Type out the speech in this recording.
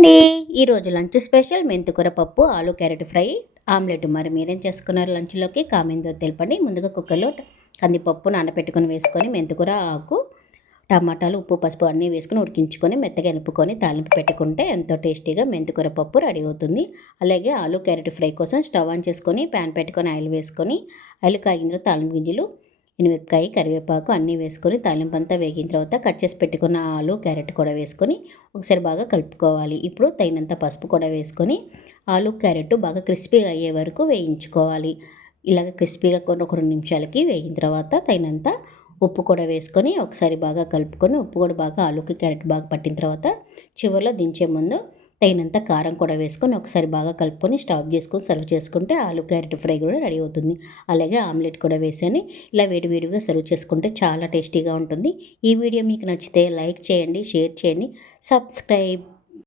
అండి. ఈరోజు lunch special మెంతికూర పప్పు, ఆలు క్యారెట్ ఫ్రై, ఆమ్లెట్. మరి మీరేం చేసుకున్నారు లంచ్‌లోకి? కామెంట్‌లో తెలపండి. ముందుగా కుక్కర్‌లో కందిపప్పు నానబెట్టుకొని వేసుకొని, మెంతికూర ఆకు, టమాటాలు, ఉప్పు, పసుపు అన్నీ వేసుకొని ఉడికించుకొని మెత్తగా ఎనుపుకొని తాలింపు పెట్టుకుంటే ఎంతో టేస్టీగా మెంతికూర పప్పు రెడీ అవుతుంది. అలాగే ఆలు క్యారెట్ ఫ్రై కోసం స్టవ్ ఆన్ చేసుకొని ప్యాన్ పెట్టుకొని ఆయిల్ వేసుకొని, ఆయిల్ కాగిన తర్వాత తాలింపు గింజలు, ఎనిమిరపకాయ, కరివేపాకు అన్నీ వేసుకొని తాలింపంతా వేగిన తర్వాత కట్ చేసి పెట్టుకున్న ఆలు క్యారెట్ కూడా వేసుకొని ఒకసారి బాగా కలుపుకోవాలి. ఇప్పుడు తగినంత పసుపు కూడా వేసుకొని ఆలు క్యారెట్ బాగా క్రిస్పీగా అయ్యే వరకు వేయించుకోవాలి. ఇలాగ క్రిస్పీగా కొన్ని ఒక 2 నిమిషాలకి వేగిన తర్వాత తగినంత ఉప్పు కూడా వేసుకొని ఒకసారి బాగా కలుపుకొని, ఉప్పు కూడా బాగా ఆలుకి క్యారెట్ బాగా పట్టిన తర్వాత చివరిలో దించే ముందు తగినంత కారం కూడా వేసుకొని ఒకసారి బాగా కలుపుకొని స్టవ్ చేసుకొని సర్వ్ చేసుకుంటే ఆలు క్యారెట్ ఫ్రై కూడా రెడీ అవుతుంది. అలాగే ఆమ్లెట్ కూడా వేసాను. ఇలా వేడివేడిగా సర్వ్ చేసుకుంటే చాలా టేస్టీగా ఉంటుంది. ఈ వీడియో మీకు నచ్చితే లైక్ చేయండి, షేర్ చేయండి, సబ్స్క్రైబ్.